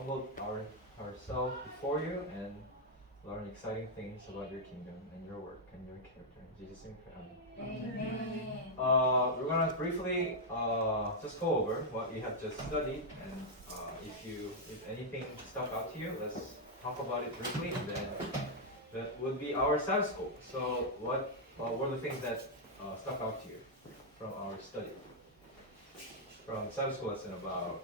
humble ourselves before you and learn exciting things about your kingdom and your work and your character. In Jesus' name, amen. Amen. We're gonna briefly just go over what you have just studied, and if anything stuck out to you, let's talk about it briefly, and then that would be our Sabbath school. So, what were the things that stuck out to you from our study? From Sabbath school lesson about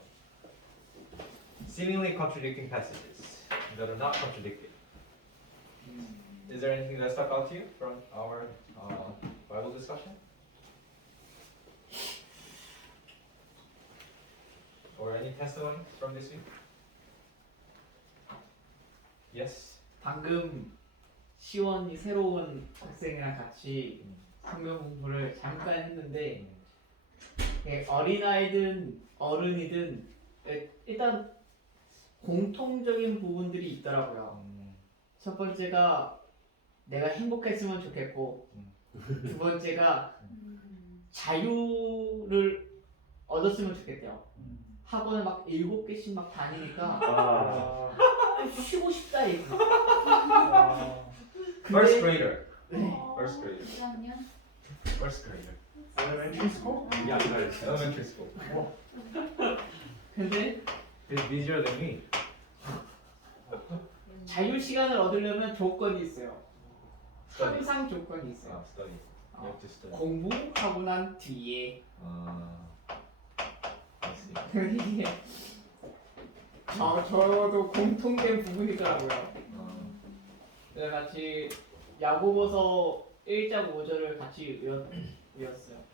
seemingly contradicting passages that are not contradicting. Is there anything that stuck out to you from our Bible discussion? Or any testimony from this week? Yes? 방금 시원이 새로운 학생이랑 같이 성경 공부를 잠깐 했는데 어린아이든 어른이든 일단 공통적인 부분들이 있더라고요. 첫 번째가 내가 행복했으면 좋겠고 두 번째가 자유를 얻었으면 좋겠대요. 학원을 막 7개씩 막 다니니까 쉬고 싶다 이거. First grader. 네. First grader. 1학년? First grader. Elementary school? Yeah, elementary school. 근데 He's busier than me. 자유 시간을 얻으려면 조건이 있어요. Study. 항상 조건이 있어요. Study. You have to study. 공부하고 난 뒤에 I see. 이게 저도 공통된 부분이더라고요. 그래서 같이 야고보서 1장 5절을 같이 외웠어요.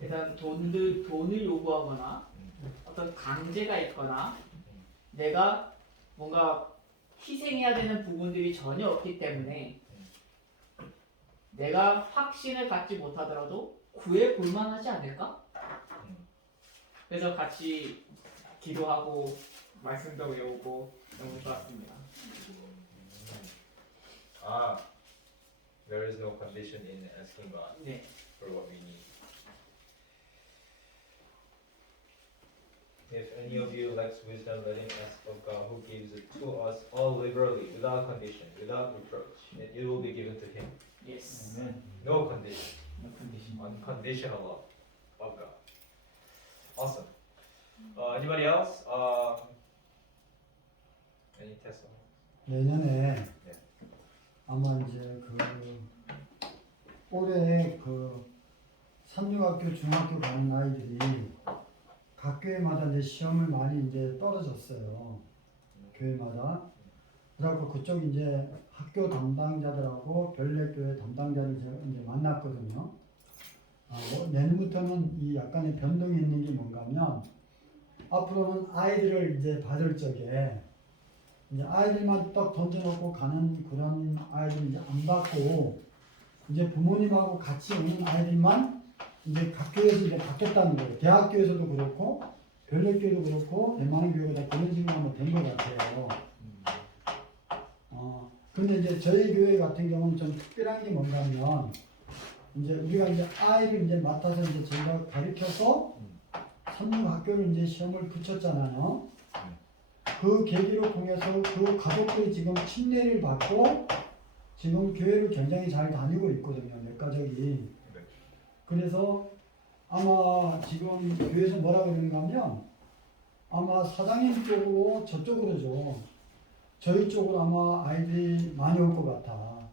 일단 돈을 요구하거나 어떤 강제가 있거나 내가 뭔가 희생해야 되는 부분들이 전혀 없기 때문에 내가 확신을 갖지 못하더라도 구해 볼 만하지 않을까? 그래서 같이 기도하고 말씀도 외우고 너무 좋았습니다. There is no condition in asking God 네. for what we need. If any of you lacks wisdom, let him ask of God, who gives it to us all liberally, without condition, without reproach, and it will be given to him. Yes. Amen. No condition, No condition. unconditional love of God. Awesome. Anybody else? Any testimony? 내년에 아마 이제 올해 삼육학교 중학교 가는 아이들이 각 교회마다 이제 시험을 많이 이제 떨어졌어요. 교회마다. 그래갖고 그쪽 이제 학교 담당자들하고 별내교회 담당자를 제가 이제 만났거든요. 내년부터는 이 약간의 변동이 있는 게 뭔가면 앞으로는 아이들을 이제 받을 적에 이제 아이들만 딱 던져놓고 가는 그런 아이들 이제 안 받고 이제 부모님하고 같이 오는 아이들만 이제 각 교회에서 이제 받겠다는 거예요. 대학교에서도 그렇고 별내교회도 그렇고 대만의 교회가 다 그런 식으로 한번 된 것 같아요. 근데 이제 저희 교회 같은 경우는 좀 특별한 게 뭔가면 이제 우리가 이제 아이를 이제 맡아서 이제 저희가 가르쳐서 삼육학교를 이제 시험을 붙였잖아요. 그 계기로 통해서 그 가족들이 지금 침례를 받고 지금 교회를 굉장히 잘 다니고 있거든요. 몇 가족이. 그래서 아마 지금 교회에서 뭐라 그러는가 하면 아마 사장님 쪽으로 저쪽으로죠. 저희 쪽으로 아마 아이들이 많이 올 것 같아.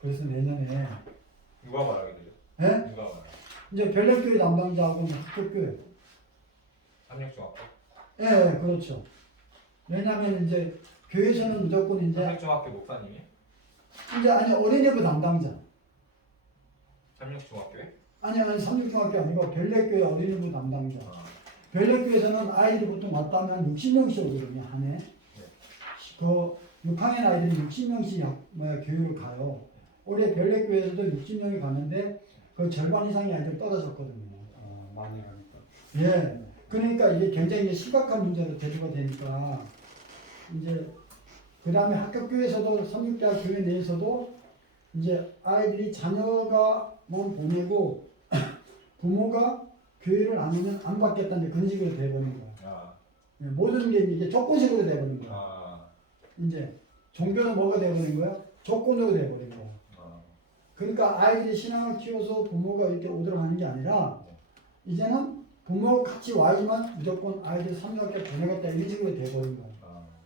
그래서 내년에 누가 말하게 되죠? 예? 누가 말해? 이제 별내교회 담당자하고 학교교회. 삼육중학교? 예, 그렇죠. 왜냐하면 이제 교회에서는 무조건 이제 삼육중학교 목사님이? 아니 어린이부 담당자. 삼육중학교에? 아니 삼육중학교 아니고 별내교회 어린이부 담당자. 별내교회에서는 아이들이 보통 왔다면 60명씩 오거든요 한 해. 그 6학년 아이들이 60명씩 교회를 가요. 올해 별내교회에서도 60명이 가는데 그 절반 이상의 아이들이 떨어졌거든요. 많이 가니까. 예. 그러니까 이게 굉장히 심각한 문제로 대두가 되니까 이제 그 다음에 학교교회에서도 성육대학 교회 내에서도 이제 아이들이 자녀가 몸 보내고 부모가 교회를 안 오면 안 받겠다는 그런 식으로 돼버린 거야. 아, 예, 모든 게 이제 조건식으로 돼버린 거야. 아, 이제 종교는 뭐가 돼버린 거야? 조건으로 돼버린 거야. 그러니까 아이들이 신앙을 키워서 부모가 이렇게 오도록 하는 게 아니라 이제는 부모가 같이 와야지만 무조건 아이들 삼각대 보내겠다 이런 식으로 돼버린 거야.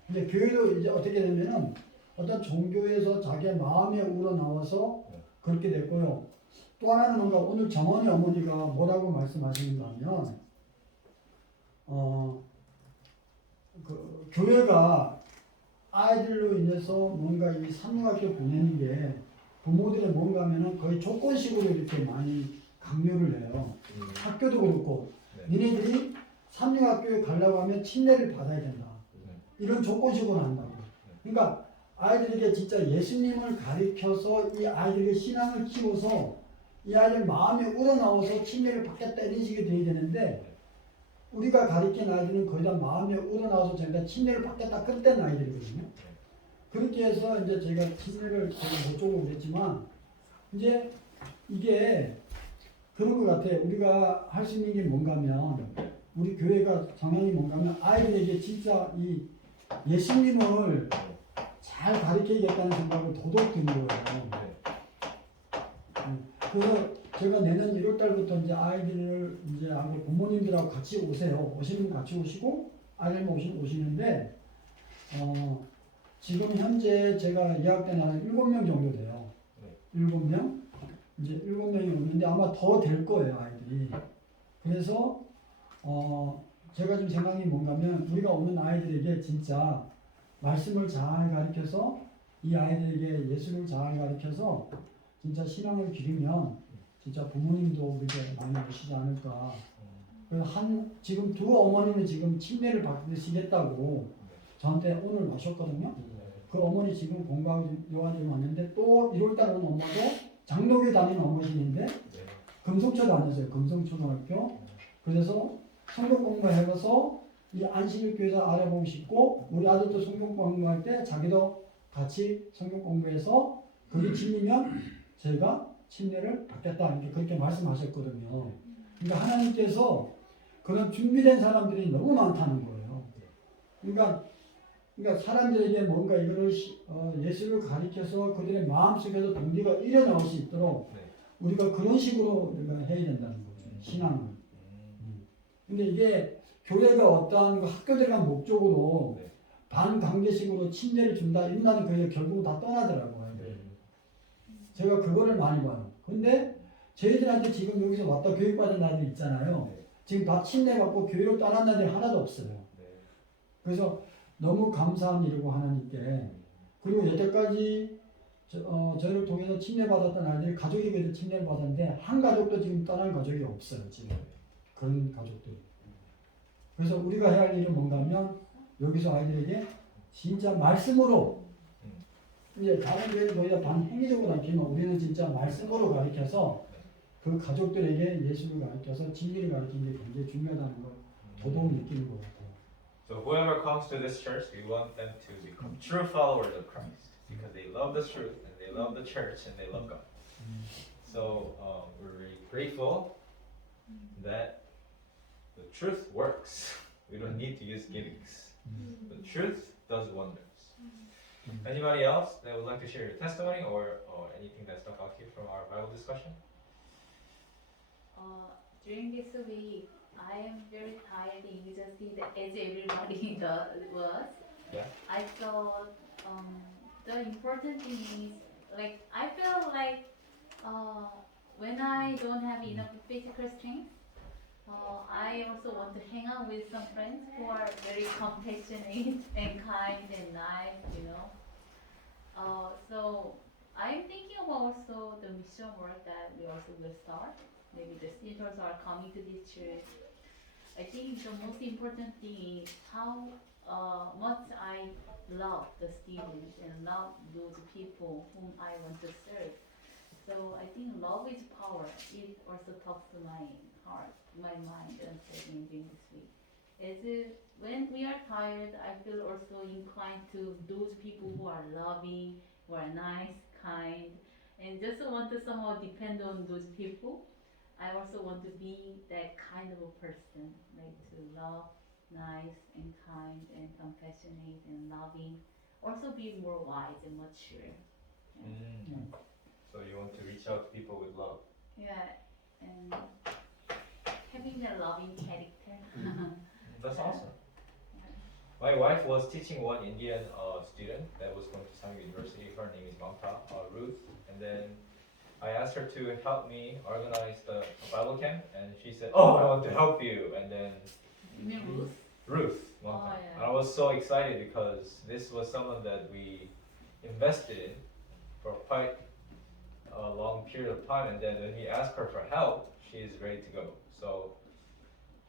근데 교회도 이제 어떻게 되면은 어떤 종교에서 자기의 마음에 우러나와서 그렇게 됐고요. 또 하나는 뭔가 오늘 정원이 어머니가 뭐라고 말씀하시는가 하면 그 교회가 아이들로 인해서 뭔가 이 삼각대 보내는 게 부모들의 뭔가 하면은 거의 조건식으로 이렇게 많이 강요를 해요. 학교도 그렇고 니네들이 삼육학교에 가려고 하면 침례를 받아야 된다. 이런 조건식으로 한다고. 그러니까 아이들에게 진짜 예수님을 가르쳐서 이 아이들에게 신앙을 키워서 이 아이들 마음에 우러나와서 침례를 받겠다 이런 식이 돼야 되는데 우리가 가르친 아이들은 거의 다 마음에 우러나와서 저희가 침례를 받겠다 그랬던 아이들이거든요. 그렇게 해서 이제 저희가 침례를 제가 못 주고 그랬지만 이제 이게 그런 것 같아요. 우리가 할 수 있는 게 뭔가 하면 우리 교회가 성향이 뭔가 하면 아이들에게 진짜 이 예수님을 잘 가르쳐야겠다는 생각을 더더욱 드는 거예요. 그래서 제가 내년 1월 달부터 이제 아이들을 이제 하고 부모님들하고 같이 오세요. 오시는 분 같이 오시고 아이들만 오시는데 지금 현재 제가 예약된 아이 7명 정도 돼요. 7명? 이제 7명이 오는데 아마 더 될 거예요, 아이들이. 그래서 제가 좀 생각이 뭔가 하면 우리가 오는 아이들에게 진짜 말씀을 잘 가르쳐서 이 아이들에게 예수를 잘 가르쳐서 진짜 신앙을 기르면 진짜 부모님도 그렇게 많이 오시지 않을까. 그래서 지금 두 어머니는 지금 침례를 받으시겠다고 저한테 오늘 오셨거든요. 그 어머니 지금 공부하고 요한이 왔는데 또 1월달 온 엄마도 장로교 다니는 어머니인데 금속초 다녔어요. 금성초등학교. 그래서 성경 공부해서 이 안식일교에서 알아보고 싶고 우리 아들도 성경 공부할 때 자기도 같이 성경 공부해서 그게 진리면 저희가 침례를 받겠다 이렇게 그렇게 말씀하셨거든요. 그러니까 하나님께서 그런 준비된 사람들이 너무 많다는 거예요. 그러니까 사람들에게 뭔가 이거를 예수를 가리켜서 그들의 마음속에서 동기가 일어나올 수 있도록 우리가 그런 식으로 우리가 해야 된다는 거죠. 신앙을. 근데 이게 교회가 어떠한 학교들 간 목적으로 반강제식으로 침례를 준다 이런다는 그게 결국은 다 떠나더라고요. 제가 그거를 많이 봐요. 근데 저희들한테 지금 여기서 왔다 교육받은 아이들 있잖아요. 지금 다 침례 받고 교회로 떠난 아이들 하나도 없어요. 그래서 너무 감사한 일이고 하나님께. 그리고 여태까지 저희를 통해서 침례 받았던 아이들이 가족에게도 침례를 받았는데 한 가족도 지금 떠난 가족이 없어요. 지금 그런 가족들이. 그래서 우리가 해야 할 일은 뭔가 하면 여기서 아이들에게 진짜 말씀으로 이제 다른 교회는 거의 다 반행위적으로 가르치면 우리는 진짜 말씀으로 가르쳐서 그 가족들에게 예수를 가르쳐서 진리를 가르치는 게 굉장히 중요하다는 걸 더더욱 느끼는 것 같아요. So whoever comes to this church, we want them to become true followers of Christ because they love the truth and they love the church and they love God. So we're really grateful that the truth works. We don't need to use gimmicks. The truth does wonders. Anybody else that would like to share your testimony or anything that stuck out to you from our Bible discussion? During this week, I am very tired and exhausted as everybody was. Yeah. I thought the important thing is like I feel like when I don't have enough physical strength, I also want to hang out with some friends who are very compassionate and kind and nice, you know. So I'm thinking about also the mission work that we also will start. Maybe the students are coming to this church. I think the most important thing is how much I love the students and love those people whom I want to serve. So I think love is power. It also talks to my heart, my mind, and during this week. When we are tired, I feel also inclined to those people who are loving, who are nice, kind, and just want to somehow depend on those people. I also want to be that kind of a person, like to love, nice and kind and compassionate and loving. Also be more wise and mature. So you want to reach out to people with love. Yeah, and having a loving character. That's awesome. My wife was teaching one Indian student that was going to Sangyu University. Her name is Mamta, Ruth. And then I asked her to help me organize the Bible camp, and she said, "Oh, I want to help you." And then You mean Ruth? Ruth, Oh, Mamta. yeah. And I was so excited because this was someone that we invested in for quite a long period of time. And then when we asked her for help, she is ready to go. So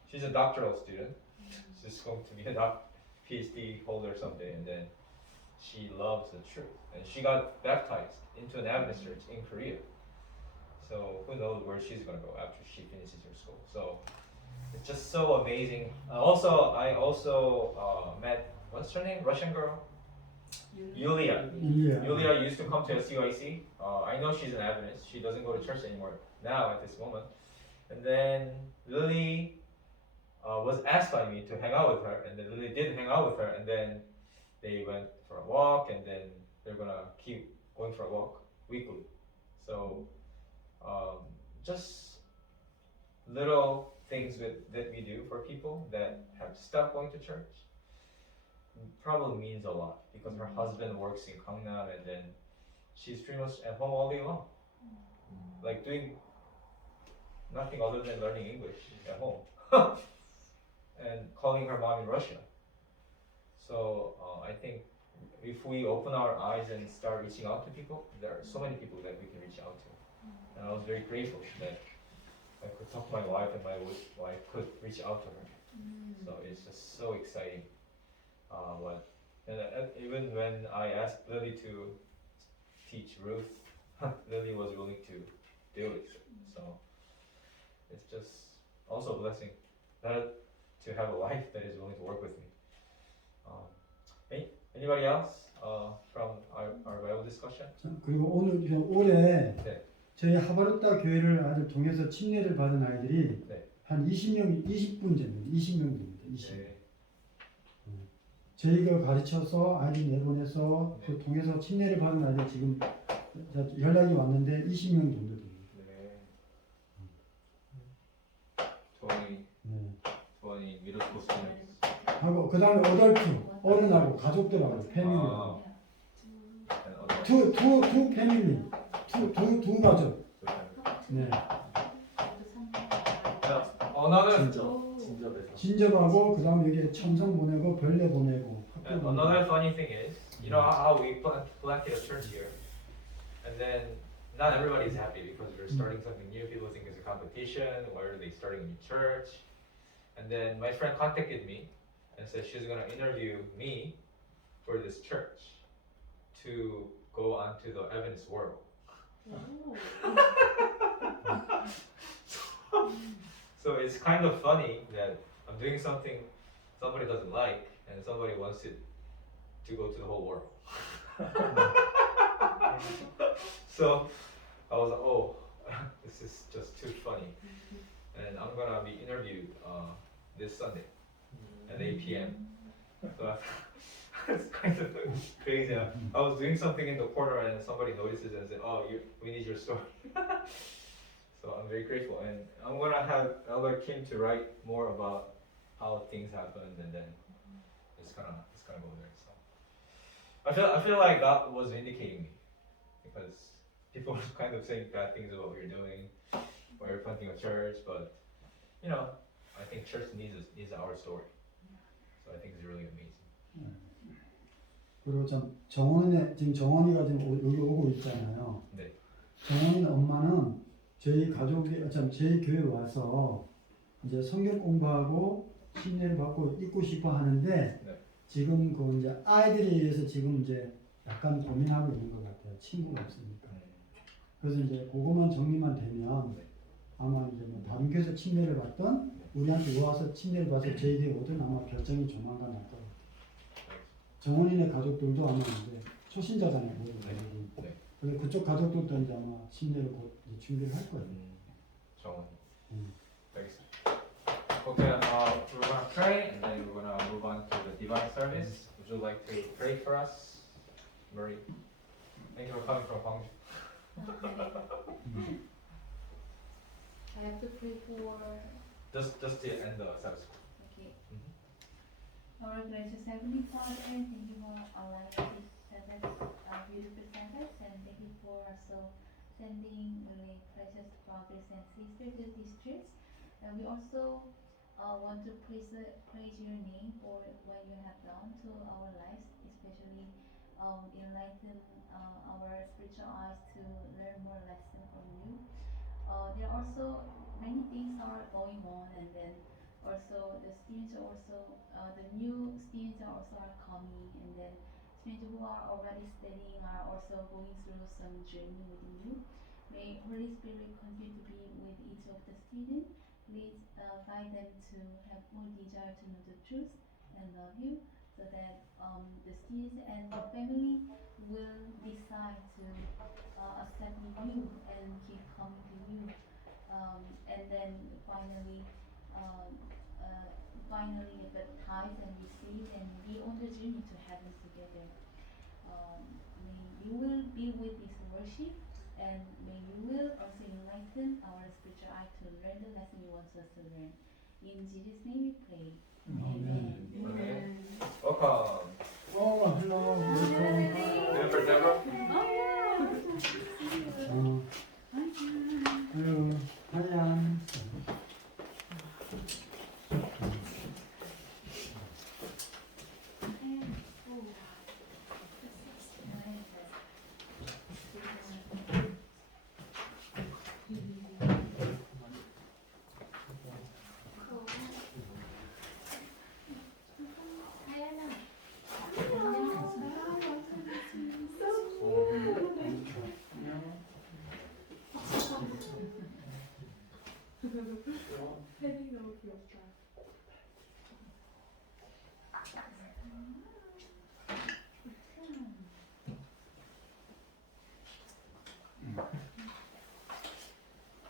she's a doctoral student. She's going to be a PhD holder someday, and then she loves the truth, and she got baptized into an Adventist church in Korea. So who knows where she's gonna go after she finishes her school. So it's just so amazing. I also met, what's her name, Russian girl, Yulia. Yeah. Yulia used to come to SUIC. I know she's an Adventist. She doesn't go to church anymore now at this moment. And then Lily was asked by me to hang out with her, and then Lily did hang out with her, and then they went for a walk, and then they're gonna keep going for a walk weekly. So just little things that we do for people that have stopped going to church probably means a lot, because her husband works in Gangnam, and then she's pretty much at home all day long, like doing nothing other than learning English at home. And calling her mom in Russia. So I think if we open our eyes and start reaching out to people, there are so many people that we can reach out to. And I was very grateful that I could talk to my wife, and my wife could reach out to her. So it's just so exciting. Even when I asked Lily to teach Ruth, Lily was willing to do it. So it's just also a blessing to have a wife that is willing to work with me. Anybody else from our Bible discussion? 자, 그리고 올해 네. 저희 하바르타 교회를 아주 통해서 침례를 받은 아이들이 네. 한 20분 됩니다. 20명 됩니다. 20명. 네. 저희가 가르쳐서 아이들 내보내서 그 통해서 침례를 받은 아이들 지금 연락이 왔는데 20명 정도 됩니다. 네. 조원이 미ddle school students. 하고 그 다음에 어덜트 어른하고 가족들하고 패밀리 And other 투 패밀리 두 가족. 네. Another 진짜 배사. 진접하고 그 다음에 여기 첨성 보내고 별내 보내고 학교 보내고. another funny thing is, you know how we planted a church here, and then not everybody is happy because we're starting something new. People think it's a competition. Why are they starting a new church? And then my friend contacted me and said she's gonna interview me for this church to go onto the Adventist world. So it's kind of funny that I'm doing something somebody doesn't like, and somebody wants it to go to the whole world. So I was like, oh, this is just too funny. And I'm gonna be interviewed this Sunday at 8 p.m. So it's kind of crazy. I was doing something in the corner, and somebody notices and said, "Oh, we need your story." So I'm very grateful, and I'm gonna have Elder Kim to write more about how things happened, and then it's gonna go there. So I feel like God was vindicating me, because people were kind of saying bad things about what you're doing, why you're planting a church, but you know, I think church needs our story. So I think it's really amazing. 그리고 참 정원이가 지금 여기 오고 있잖아요. 네. 정원이 엄마는 저희 가족이 저희 교회 와서 이제 성경 공부하고 침례를 받고 있고 싶어 하는데 네. 지금 그 이제 아이들에 의해서 지금 이제 약간 고민하고 있는 것 같아요. 친구가 없으니까. 그래서 이제 그것만 정리만 되면 네. 아마 이제 뭐 다른 교회에서 침례를 받던 우리한테 와서 침례를 받아서 저희들이 오든 아마 결정이 조만간 날 거예요. 정원이네 가족들도 아마 이제 초신자잖아요. 모두 다 여기. 네. 그래서 그쪽 가족들도 이제 아마 침례를 곧 이제 준비를 할 거예요. 정원. Okay, we're gonna pray and then we're gonna move on to the divine service. Would you like to pray for us, Marie? Thank you for coming from Hong. I have to pray for. Just to end the service. Okay. Mhm. Our gracious Heavenly Father, thank you for allowing this Sabbath, beautiful Sabbath, and thank you for also sending really precious brothers and sisters to these streets. And we also want to praise your name for what you have done to our lives, especially enlighten our spiritual eyes to learn more lesson from you. There are also many things are going on, and then also the students are also the new students are also are coming, and then students who are already studying are also going through some journey with you. May Holy Spirit continue to be with each of the students. Please guide them to have more desire to know the truth and love you, so that the students and the family will decide to accept you and keep coming to you. And then um, baptize and receive and be on the journey to heaven together. May you will be with this worship, and may you will also enlighten our spiritual eye to learn the lesson you want us to learn. In Jesus' name we pray. Amen. Amen. Welcome. Oh, hello. welcome. Jennifer, Deborah. Oh yeah. Hello. 하얀.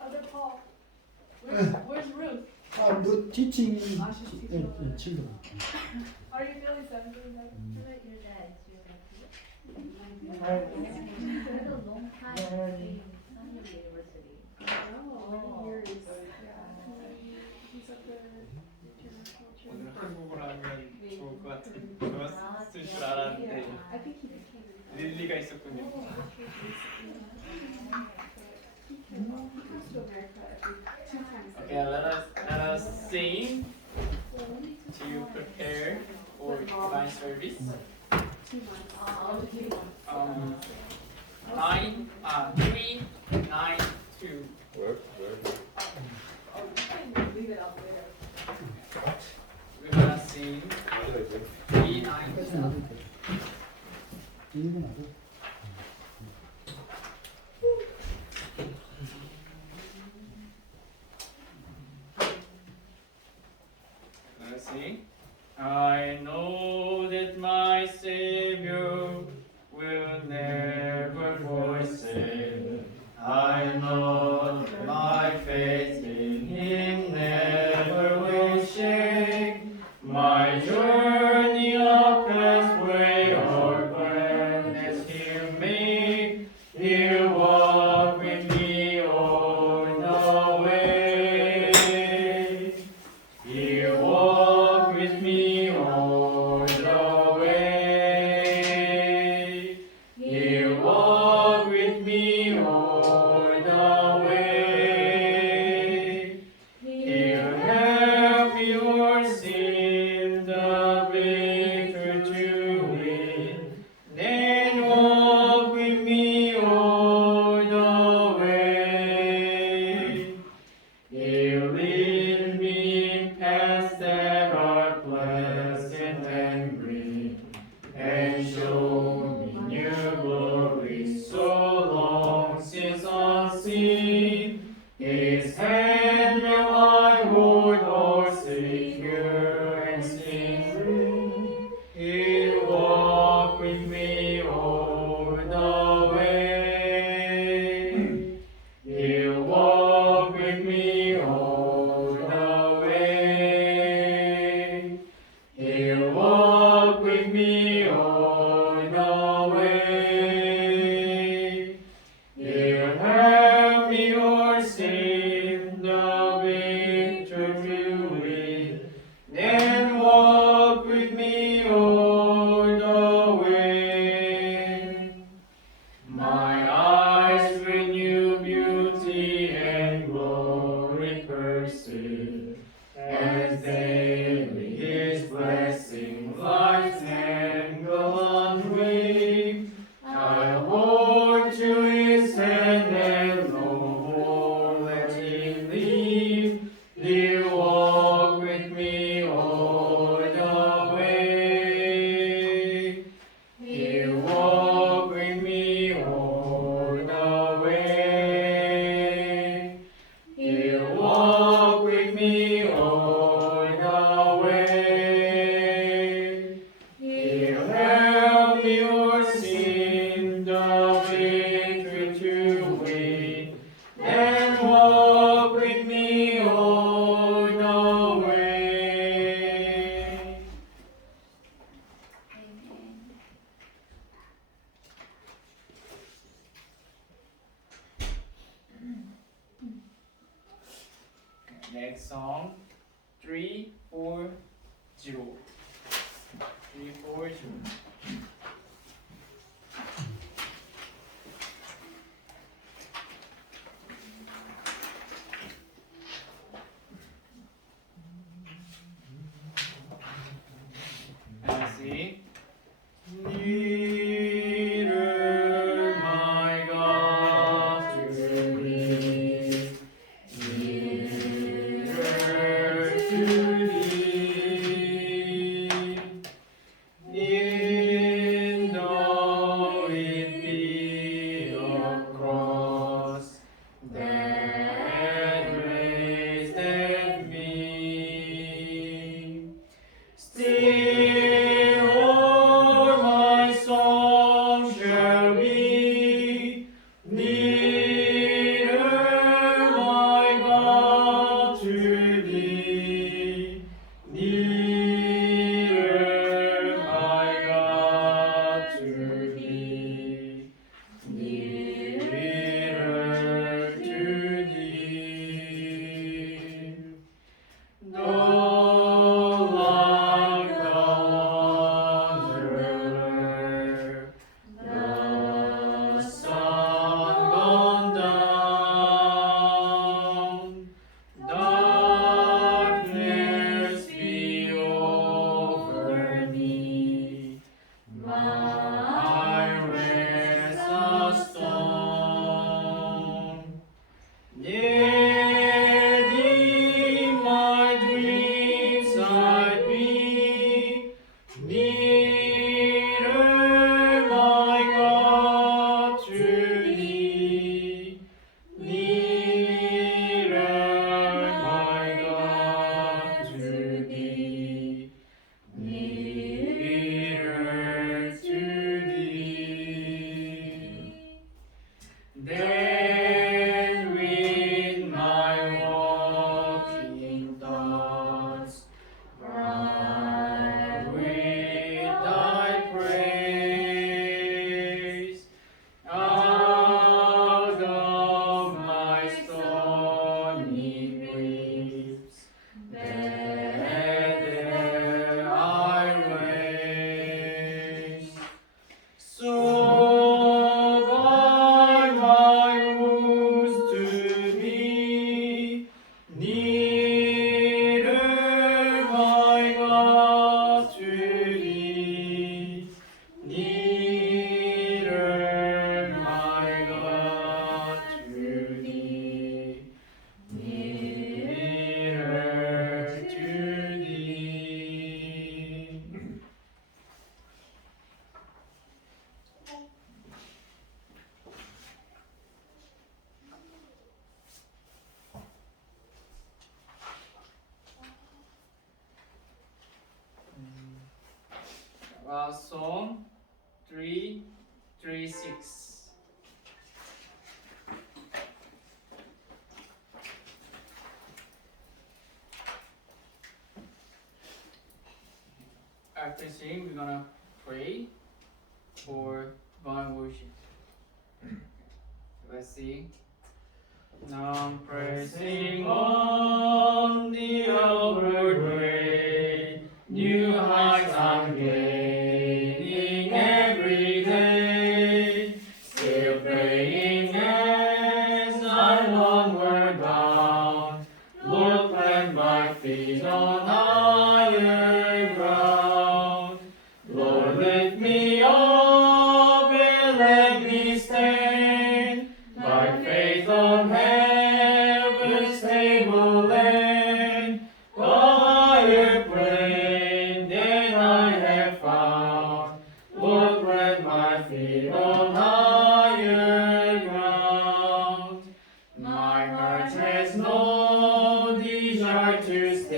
Other Paul. Where's Ruth? 너 teaching she's teaching. children. Are you feeling 17? Like your dad, your dad. It's been a long time in Sunday University. Oh, many years. Yeah. He's up there. 오늘 한국어로 하면 좋을 것 같은 좋았을 줄 알았는데 I think he became. 릴리가 있었군요. He comes to America every 2 times a Okay, year. let us sing to prepare for divine service. 2 months. 3, 9, 2. Where? Leave it out later. We're gonna sing 3, 9, 2. 뺏어 놔도 돼. 일본 아들. Let's sing. I know that my Savior will never forsake. I know that my faith in Him never will shake. My journey up pathway or gladness He'll make. He'll walk with me all the way. He'll walk with me all the walk with me all the way. He'll walk with me all the way. He'll walk with me all the way. He'll help me overcome the victory to win. And walk with me all the way. Amen. Next song, 340. 340. And see. Nearer, my God, to thee. Nearer to thee. Even though it be a cross that raised me, still all my song shall be nearer, my God, to thee. Nearer, my God, to thee. Nearer to thee. Though like the wanderer, the sun gone down, darkness be over me, my rest a stone. Yet in my dreams I'd be nearer, my God, to thee. Nearer, my God, to thee. Nearer to thee. Then with my walking thoughts, cry with thy praise, out of my stony griefs, there I raise. So by my wounds to thee, nearer, my God, to thee. Nearer, my God, to thee. Nearer to thee. Last song, 336. After singing, we're gonna pray for divine worship. Let's sing. Now I'm pressing on the upward way, new heights I'm gaining every day, still praying as I'm onward bound. Lord, plant my feet on higher ground. Lord, lift me up and let me stand by faith on heaven's table land.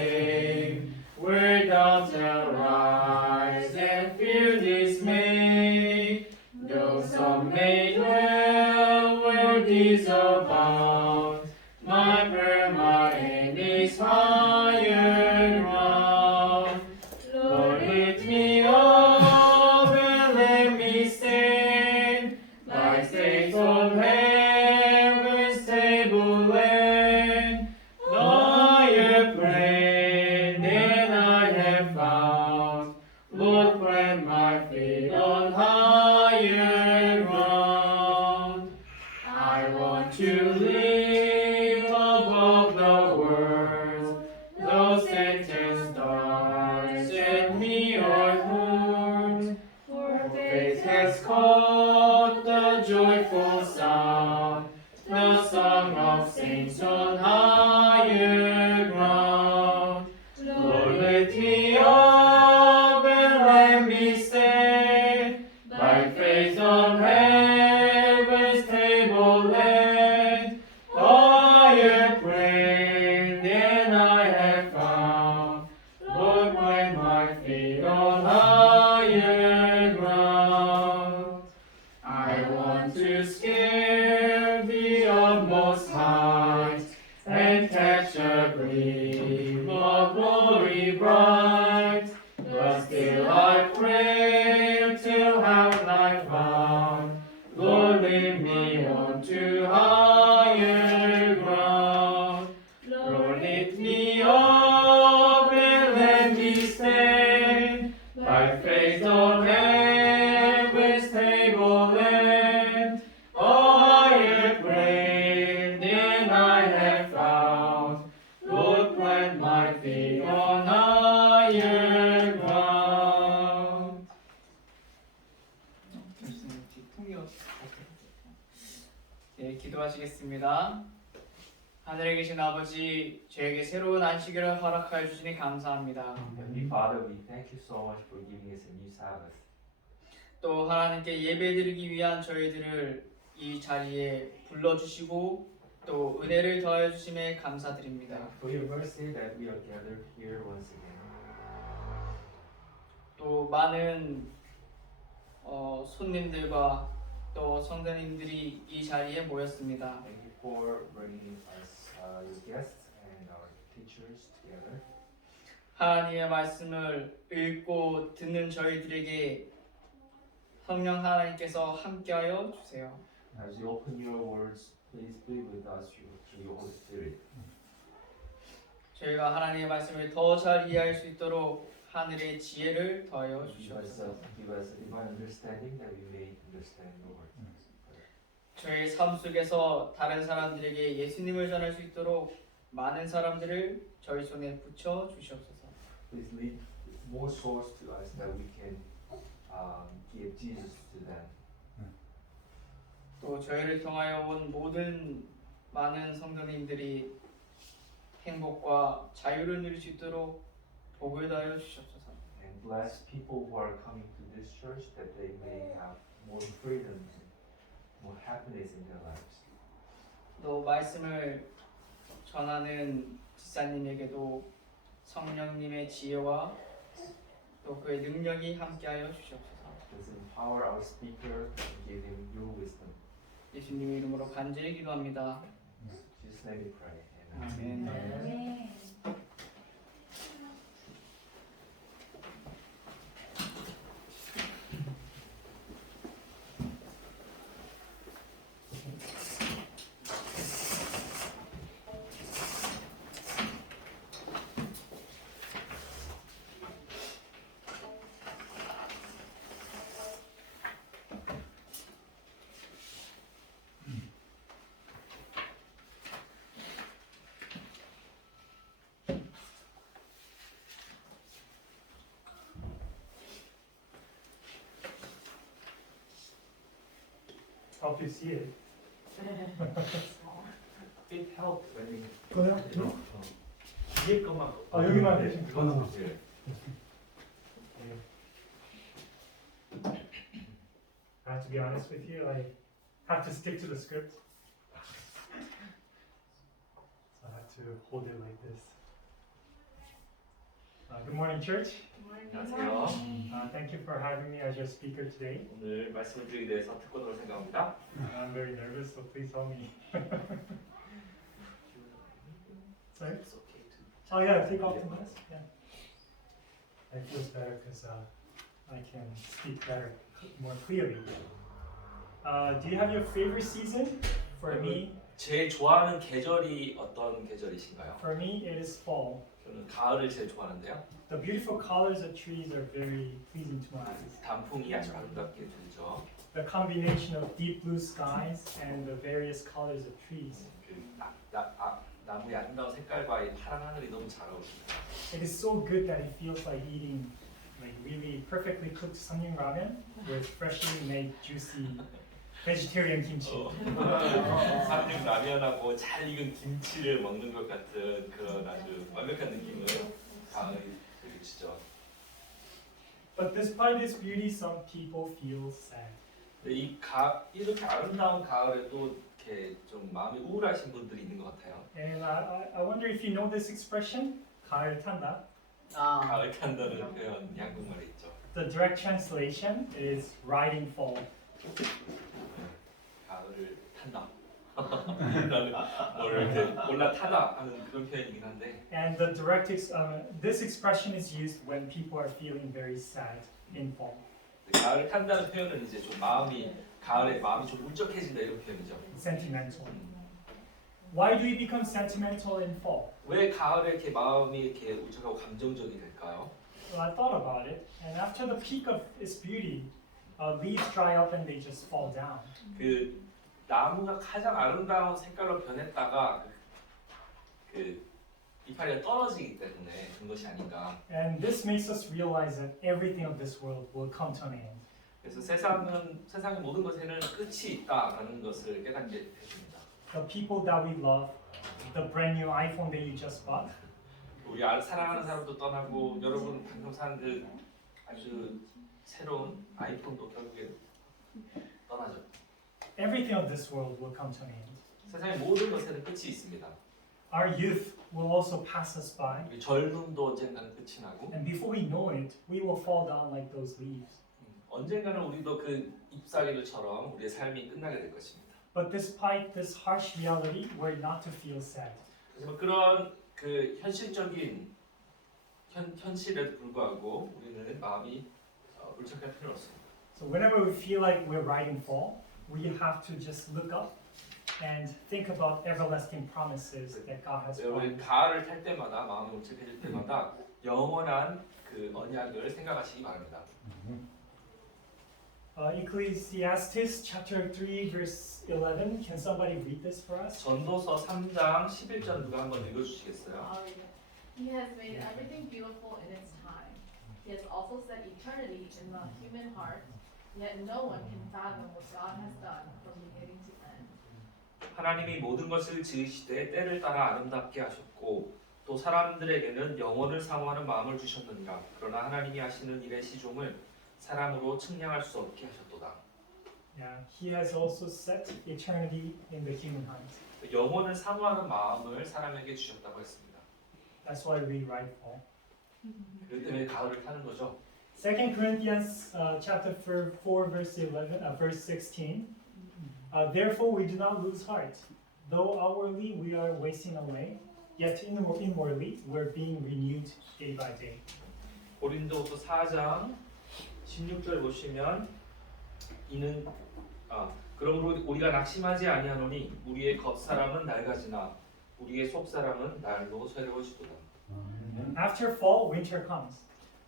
shame. Without arise and fear dismay. Though some may dwell where these abound, my prayer, my aim is higher ground. Lord, lift me up and let me stand by faith on heaven's tableland. Higher plane than I have found. Lord, plant my feet on higher ground. I want to live above the world. Those sentence stars set me on for faith has caught the joyful sound, the song of saints on higher ground. Lord, lift me up and let me stand by faith on heaven's tableland. Higher plane than I have found. Lord, plant my feet on higher ground. I want to scale the utmost heights and catch a gleam of glory bright. But still I pray till have I found. Lord, lead me on to higher ground. Lord, lift me up and let me stand by faith on heaven's tableland. Higher plane than I have found. Lord, plant my feet on higher ground. 네, 기도하시겠습니다. 하늘에 계신 아버지, 저에게 새로운 안식일을 허락하여 주시니 감사합니다. Heavenly Father, we thank you so much for giving us a new Sabbath. 또 하나님께 예배드리기 위한 저희들을 이 자리에 불러주시고 또 은혜를 더하여 주심에 감사드립니다. For your mercy that we are gathered here once again. 또 많은 손님들과 또 성도님들이 이 자리에 모였습니다. Thank you for bringing us your guests and our teachers together. 하나님의 말씀을 읽고 듣는 저희들에게 성령 하나님께서 함께하여 주세요. As you open your words, please be with us through your Holy Spirit. 저희가 하나님의 말씀을 더 잘 이해할 수 있도록 하늘의 지혜를 더하여 주시옵소서. Give us a divine understanding that we may understand your word. 저희 삶 속에서 다른 사람들에게 예수님을 전할 수 있도록 많은 사람들을 저희 손에 붙여 주시옵소서. Please lead more souls to us that we can give Jesus to them. 또 저희를 통하여 온 모든 많은 성도님들이 행복과 자유를 누릴 수 있도록 복을 다하여 주시옵소서. And bless people who are coming to this church that they may have more freedom and more happiness in their lives. 또 말씀을 전하는 지사님에게도 성령님의 지혜와 또 그의 능력이 함께하여 주시옵소서. Please empower our speaker and give him your wisdom. 예수님의 이름으로 간절히 기도합니다. In Jesus' name we pray. Amen. 아멘. 네. How do you see it? It helped when we, 그거요? 위에 것만. 아, 여기만 되신 그거는 거구나. 예. I have to be honest with you, I have to stick to the script. So I have to hold it like this. Good morning, church. 안녕하세요. Thank you for having me as your speaker today. 오늘 말씀을 드리기 위해서 특권으로 생각합니다. I'm very nervous, so please help me. Sorry? It's okay to. Oh yeah, take off the mask. Yeah. It feels better because I can speak better, more clearly. Do you have your favorite season? For me, 제일 좋아하는 계절이 어떤 계절이신가요? for me it is fall. 저는 가을을 제일 좋아하는데요. The beautiful colors of trees are very pleasing to my eyes. 단풍이 아주 아름답게 들죠. The combination of deep blue skies and the various colors of trees. 나무의 아름다운 색깔과 이 파란 하늘이 너무 잘 어울립니다. It is so good that it feels like eating like really perfectly cooked samyang ramen with freshly made juicy vegetarian kimchi. 삼육 라면하고 잘 익은 김치를 먹는 것 같은 그런 아주 완벽한 느낌을 가을이 주죠. But despite this beauty, some people feel sad. 이렇게 아름다운 가을에 또 이렇게 좀 마음이 우울하신 분들이 있는 것 같아요. And I wonder if you know this expression, 가을 탄다. 가을 탄다는 표현 한국말에 있죠. The direct translation is riding fall. 가을을 탄다. 나는 뭐를 이렇게 올라타다 하는 그런 표현이긴 한데 And this expression is used when people are feeling very sad in fall. 가을을 탄다는 표현은 이제 좀 가을에 마음이 좀 울적해진다 이런 표현이죠. Sentimental. Why do we become sentimental in fall? 왜 가을에 이렇게 마음이 이렇게 울적하고 감정적이 될까요? Well, I thought about it, and after the peak of its beauty, leaves dry up and they just fall down. 그 나무가 가장 아름다운 색깔로 변했다가 그 이파리가 떨어지기 때문에 그런 것이 아닌가. And this makes us realize that everything of this world will come to an end. 그래서 세상의 모든 것에는 끝이 있다라는 것을 깨닫게 됩니다. The people that we love, the brand new iPhone that you just bought, 우리 사랑하는 사람도 떠나고 여러분 방금 산 그 아주 새로운 아이폰도 결국에 떠나죠. everything of this world will come to an end. 세상의 모든 것에는 끝이 있습니다. Our youth will also pass us by, 우리 젊음도 언젠가는 끝이 나고 and before we know it, we will fall down like those leaves. 언젠가는 우리도 그 잎사귀들처럼 우리의 삶이 끝나게 될 것입니다. But despite this harsh reality, we're not to feel sad. 그래서 그런 그 현실적인 현실에도 불구하고 우리는 마음이 울적할 필요 없습니다. So whenever we feel like we're riding fall, we have to just look up and think about everlasting promises that God has 우리 promised. 가을을 탈 때마다 마음이 울적해질 때마다 영원한 그 언약을 생각하시기 바랍니다. Ecclesiastes chapter 3 verse 11. Can somebody read this for us? 전도서 3장 11절 누가 한번 읽어주시겠어요? He has made everything beautiful in its time. He has also set eternity in the human heart, yet no one can fathom what God has done from beginning to end. 하나님이 모든 것을 지으시되 때를 따라 아름답게 하셨고 또 사람들에게는 영원을 사모하는 마음을 주셨느니라. 그러나 하나님이 하시는 일의 시종을 사람으로 측량할 수 없게 하셨도다. Yeah, He has also set eternity in the human heart. 영원을 사모하는 마음을 사람에게 주셨다고 했습니다. That's why we ride fall. 그렇기 때문에 가을을 타는 거죠. 2 Corinthians chapter 4 verse 11, verse 16. Therefore we do not lose heart, though outwardly we are wasting away, yet inwardly we're being renewed day by day. 고린도후서 4장 16절 보시면 이는 그러므로 우리가 낙심하지 아니하노니 우리의 겉사람은 낡아지나 우리의 속사람은 날로 새로워지도다. After fall, winter comes,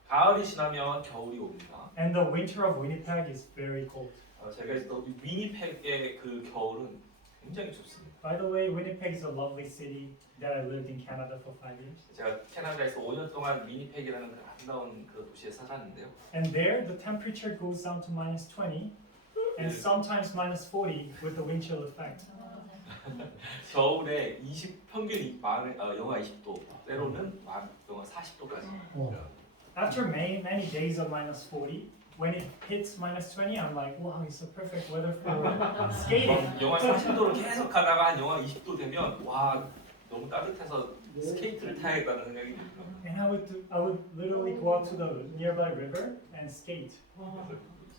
가을이 지나면 겨울이 옵니다. and the winter of Winnipeg is very cold. 제가 있었던 위니펙의 그 겨울은 굉장히 춥습니다. By the way, Winnipeg is a lovely city that I lived in Canada for 5 years. 제가 캐나다에서 5년 동안 위니펙이라는 그 아름다운 그 도시에 살았는데요. And there, the temperature goes down to -20, and sometimes -40 with the wind chill effect. 겨울에 평균 영하 20도, 때로는 영하 40도까지. After many days of -40, when it hits -20, I'm like, wow, it's the perfect weather for skating. 영하 40도로 계속 가다가 한 영하 20도 되면 와 너무 따뜻해서 스케이트를 타야겠다는 생각이 들더라고요. And I would literally go out to the nearby river and skate.